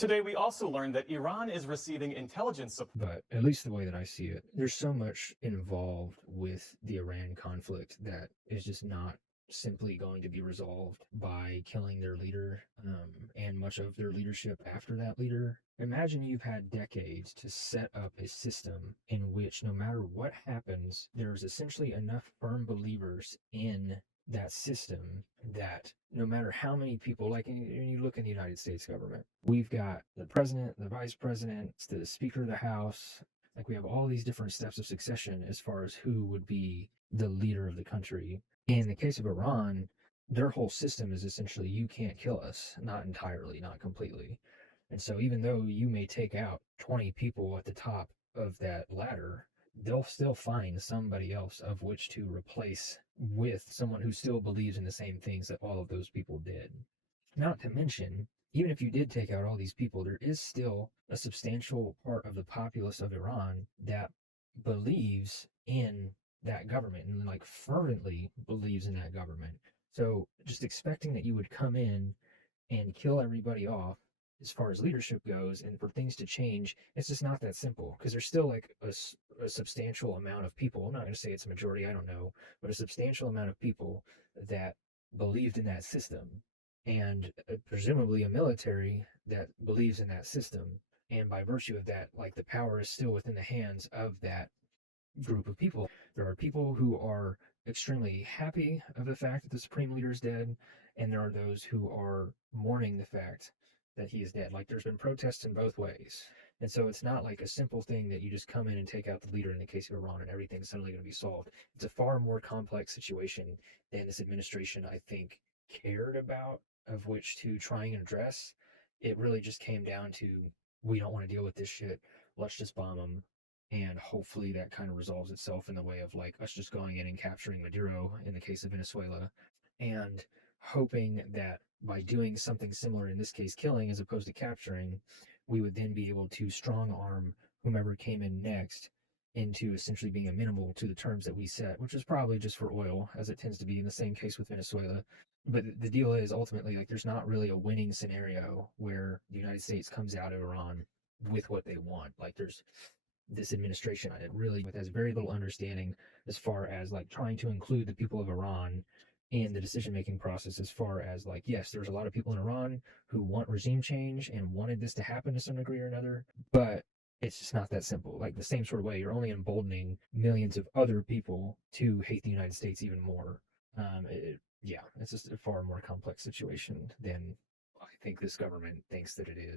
Today, we also learned that Iran is receiving intelligence support. But at least the way that I see it, there's so much involved with the Iran conflict that is just not simply going to be resolved by killing their leader and much of their leadership after that leader. Imagine you've had decades to set up a system in which no matter what happens, there's essentially enough firm believers in that system that no matter how many people, like when you look in the United States government, we've got the president, the vice president, the speaker of the house. Like we have all these different steps of succession as far as who would be the leader of the country. In the case of Iran, their whole system is essentially you can't kill us, not entirely, not completely. And so even though you may take out 20 people at the top of that ladder, they'll still find somebody else of which to replace with someone who still believes in the same things that all of those people did. Not to mention, even if you did take out all these people, there is still a substantial part of the populace of Iran that believes in that government and like fervently believes in that government. So just expecting that you would come in and kill everybody off as far as leadership goes and for things to change, it's just not that simple because there's still like a substantial amount of people. I'm not going to say it's a majority, I don't know, but a substantial amount of people that believed in that system and presumably a military that believes in that system. And by virtue of that, like the power is still within the hands of that group of people. There are people who are extremely happy of the fact that the supreme leader is dead, and there are those who are mourning the fact that he is dead. Like there's been protests in both ways. And so it's not like a simple thing that you just come in and take out the leader in the case of Iran and everything's suddenly going to be solved. It's a far more complex situation than this administration, I think, cared about, of which to try and address. It really just came down to we don't want to deal with this shit. Let's just bomb them, and hopefully that kind of resolves itself in the way of like us just going in and capturing Maduro in the case of Venezuela, and hoping that by doing something similar, in this case killing as opposed to capturing, we would then be able to strong arm whomever came in next into essentially being amenable to the terms that we set, which is probably just for oil, as it tends to be in the same case with Venezuela. But the deal is ultimately like there's not really a winning scenario where the United States comes out of Iran with what they want. Like there's this administration, it really has very little understanding as far as like trying to include the people of Iran in the decision making process. As far as like, yes, there's a lot of people in Iran who want regime change and wanted this to happen to some degree or another, but it's just not that simple. Like the same sort of way, you're only emboldening millions of other people to hate the United States even more. Yeah, it's just a far more complex situation than I think this government thinks that it is.